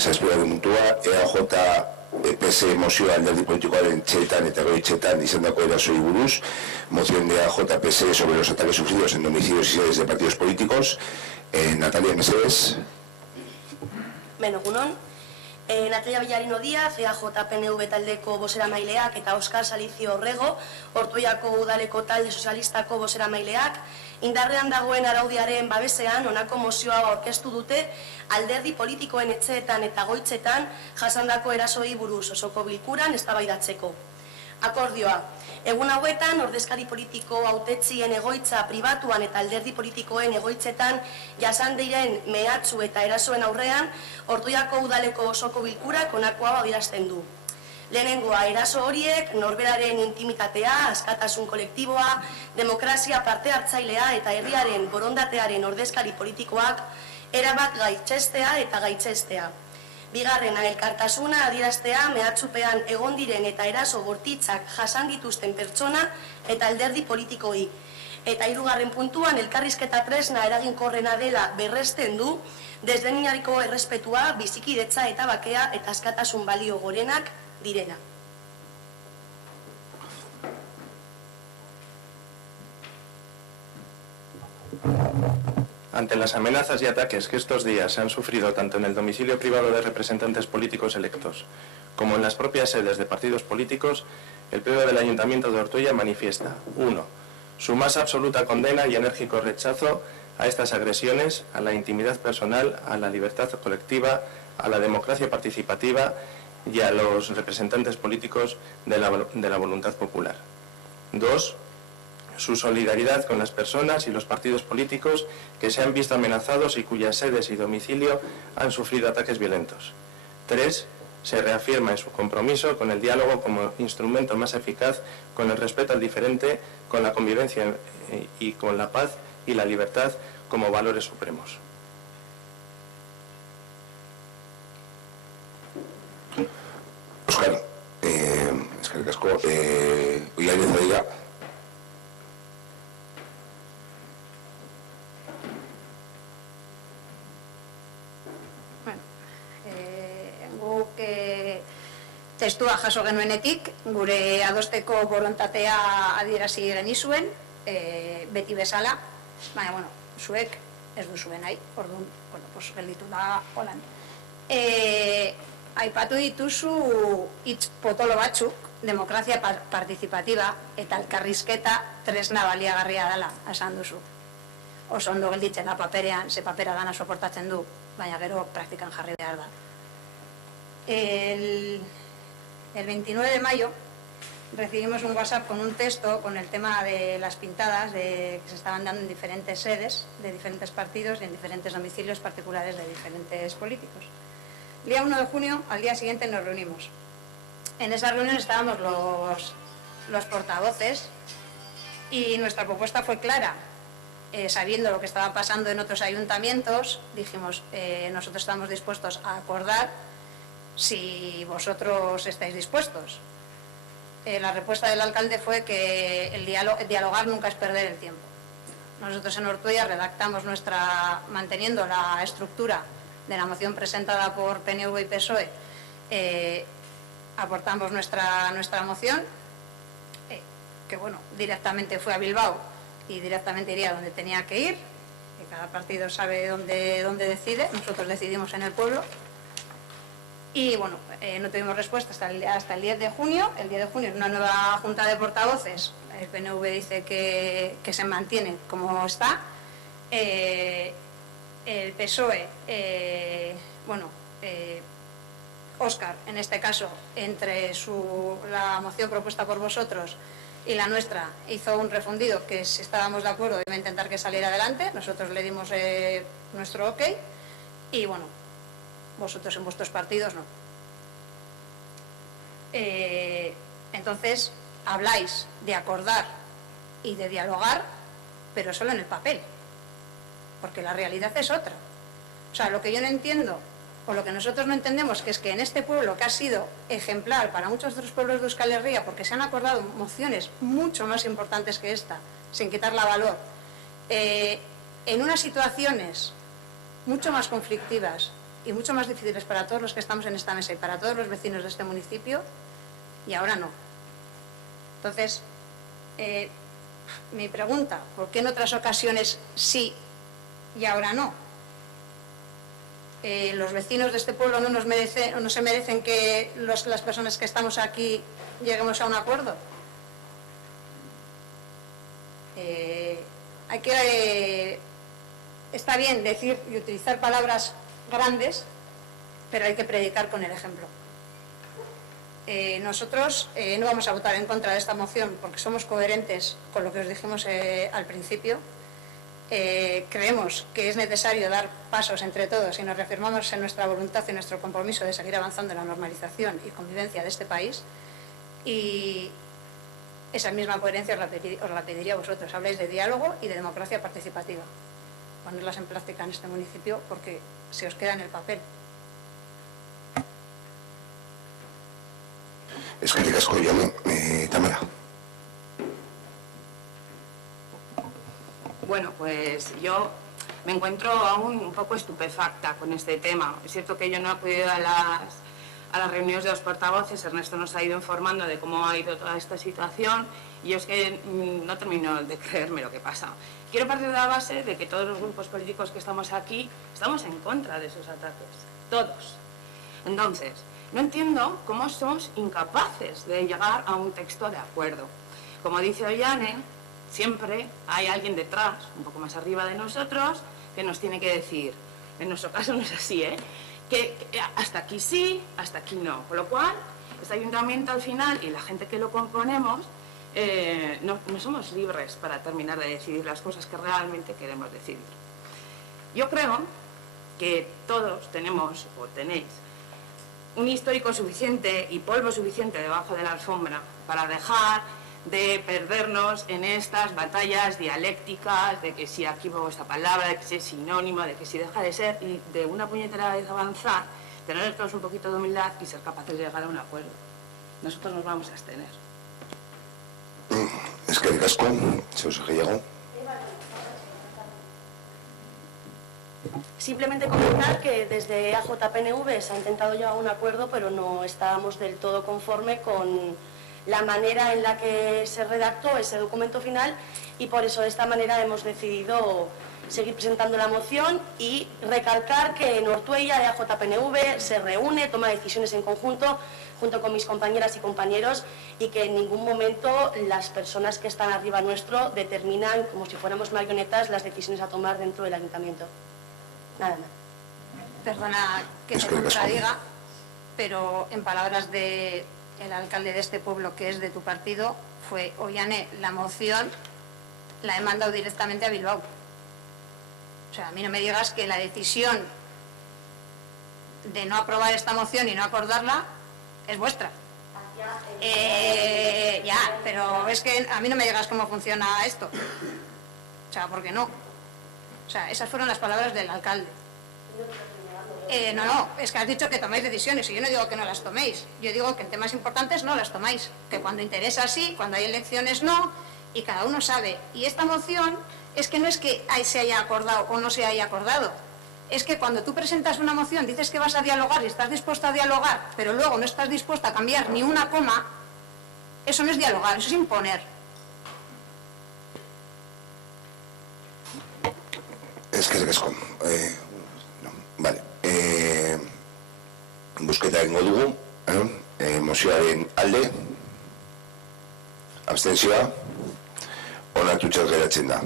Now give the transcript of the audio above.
zazpiraguntua, EAJ PS mozioa alderdi politikoaren txetan eta goitxetan izandako erasoi buruz, moción de EAJ PS sobre los ataques sufridos en domicilios y sedes de partidos políticos. Natalia, mesedez. Egunon. Natalia Villarino Díaz, EAJ PNV taldeko bozeramaileak eta Oskar Salicio Orrego, Ortuellako udaleko talde sozialistako bozeramaileak, indarrean dagoen araudiaren babesean honako mozioa aurkeztu dute alderdi politikoen etxeetan eta goitzetan jasandako erasoi buruz osoko bilkuran eztabaidatzeko. Akordioa. Egun hauetan, ordezkari politiko hautetzien egoitza pribatuan eta alderdi politikoen egoitzetan jasan diren mehatxu eta erasoen aurrean, Ortuellako udaleko osoko bilkurak honakoa adierazten du. Lehenengoa, eraso horiek norberaren intimitatea, askatasun kolektiboa, demokrazia parte hartzailea eta herriaren borondatearen ordezkari politikoak erabat gaitzestea eta gaitzestea. Bigarrena, elkartasuna adieraztea mehatxupean egon diren eta eraso bortitzak jasan dituzten pertsona eta alderdi politikoi. Eta hirugarren puntuan, elkarrizketa tresna eraginkorrena dela berresten du, desdeninariko errespetua, bizikidetza eta bakea eta askatasun balio gorenak direla. Ante las amenazas y ataques que estos días se han sufrido tanto en el domicilio privado de representantes políticos electos como en las propias sedes de partidos políticos, el Pleno del Ayuntamiento de Ortuella manifiesta: 1. Su más absoluta condena y enérgico rechazo a estas agresiones, a la intimidad personal, a la libertad colectiva, a la democracia participativa y a los representantes políticos de la voluntad popular. 2. Su solidaridad con las personas y los partidos políticos que se han visto amenazados y cuyas sedes y domicilio han sufrido ataques violentos. 3. Se reafirma en su compromiso con el diálogo como instrumento más eficaz, con el respeto al diferente, con la convivencia y con la paz y la libertad como valores supremos. Oskar, eskerrik asko, Oiain Zadira. Testua jaso genuenetik, gure adosteko borontatea adierazi genizuen, beti bezala, baina, bueno, zuek ez duzuen nahi, orduan, bueno, pues gelditu da holan. Aipatu dituzu hitz potolo batzuk, demokrazia participativa eta elkarrizketa tresna baliagarria dela, esan duzu. Oso ondo gelditzen da paperean, ze papera dana soportatzen du, baina gero praktikan jarri behar da. El 29 de mayo recibimos un WhatsApp con un texto con el tema de las pintadas que se estaban dando en diferentes sedes de diferentes partidos y en diferentes domicilios particulares de diferentes políticos. El día 1 de junio, al día siguiente, nos reunimos. En esa reunión estábamos los portavoces y nuestra propuesta fue clara. Sabiendo lo que estaba pasando en otros ayuntamientos, dijimos, nosotros estamos dispuestos a acordar si vosotros estáis dispuestos. La respuesta del alcalde fue que el dialogar nunca es perder el tiempo. Nosotros en Ortuella redactamos manteniendo la estructura de la moción presentada por PNV y PSOE, aportamos nuestra moción, que bueno, directamente fue a Bilbao y directamente iría donde tenía que ir, que cada partido sabe dónde decide, nosotros decidimos en el pueblo. Y bueno, no tuvimos respuesta hasta el 10 de junio. El 10 de junio, en una nueva junta de portavoces, el PNV dice que se mantiene como está. El PSOE, Óscar, en este caso, entre la moción propuesta por vosotros y la nuestra, hizo un refundido que si estábamos de acuerdo iba a intentar que saliera adelante. Nosotros le dimos nuestro ok y bueno, vosotros en vuestros partidos no. Entonces, habláis de acordar y de dialogar, pero solo en el papel, porque la realidad es otra. O sea, lo que yo no entiendo, o lo que nosotros no entendemos, que es que en este pueblo, que ha sido ejemplar para muchos otros pueblos de Euskal Herria, porque se han acordado mociones mucho más importantes que esta, sin quitarla valor, en unas situaciones mucho más conflictivas, y mucho más difíciles para todos los que estamos en esta mesa y para todos los vecinos de este municipio, y ahora no. Entonces, mi pregunta, ¿por qué en otras ocasiones sí y ahora no? Los vecinos de este pueblo no se merecen que las personas que estamos aquí lleguemos a un acuerdo. Está bien decir y utilizar palabras grandes, pero hay que predicar con el ejemplo. Nosotros no vamos a votar en contra de esta moción porque somos coherentes con lo que os dijimos al principio. Creemos que es necesario dar pasos entre todos y nos reafirmamos en nuestra voluntad y nuestro compromiso de seguir avanzando en la normalización y convivencia de este país, y esa misma coherencia os la pediría a vosotros. Habláis de diálogo y de democracia participativa. Ponerlas en práctica en este municipio porque se os queda en el papel. Eskerrik asko, Jone. Tamara. Bueno, pues yo me encuentro aún un poco estupefacta con este tema. Es cierto que yo no he acudido a las reuniones de los portavoces. Ernesto nos ha ido informando de cómo ha ido toda esta situación y yo es que no termino de creerme lo que pasa. Quiero partir de la base de que todos los grupos políticos que estamos aquí estamos en contra de esos ataques, todos. Entonces, no entiendo cómo somos incapaces de llegar a un texto de acuerdo. Como dice Ollane, siempre hay alguien detrás, un poco más arriba de nosotros, que nos tiene que decir, en nuestro caso no es así, que hasta aquí sí, hasta aquí no. Con lo cual, este ayuntamiento al final y la gente que lo componemos, no somos libres para terminar de decidir las cosas que realmente queremos decidir. Yo creo que todos tenemos, o tenéis, un histórico suficiente y polvo suficiente debajo de la alfombra para dejar de perdernos en estas batallas dialécticas de que si aquí pongo esta palabra, de que si es sinónimo, de que si deja de ser, y de una puñetera vez avanzar, tener todos un poquito de humildad y ser capaces de llegar a un acuerdo. Nosotros nos vamos a abstener. Eskerrik asko, zeu gehiago. Simplemente comentar que desde AJPNV se ha intentado llegar a un acuerdo, pero no estábamos del todo conforme con la manera en la que se redactó ese documento final y por eso de esta manera hemos decidido seguir presentando la moción y recalcar que en Ortuella de AJPNV se reúne, toma decisiones en conjunto junto con mis compañeras y compañeros y que en ningún momento las personas que están arriba nuestro determinan como si fuéramos marionetas las decisiones a tomar dentro del ayuntamiento. Nada más. Perdona que te contradiga, pero en palabras del alcalde de este pueblo, que es de tu partido, fue: Ollane, la moción la he mandado directamente a Bilbao. O sea, a mí no me digas que la decisión de no aprobar esta moción y no acordarla es vuestra. Ya, pero es que a mí no me digas cómo funciona esto. O sea, ¿por qué no? O sea, esas fueron las palabras del alcalde. No, es que has dicho que tomáis decisiones y yo no digo que no las toméis. Yo digo que en temas importantes no las tomáis. Que cuando interesa sí, cuando hay elecciones no, y cada uno sabe. Y esta moción es que no es que se haya acordado o no se haya acordado. Es que cuando tú presentas una moción dices que vas a dialogar y estás dispuesto a dialogar, pero luego no estás dispuesto a cambiar ni una coma, eso no es dialogar, eso es imponer. Eskerrik asko. Vale. Busketa egingo dugu. Mozioaren alde. Abstentzioa. Onartutzat geratzen da.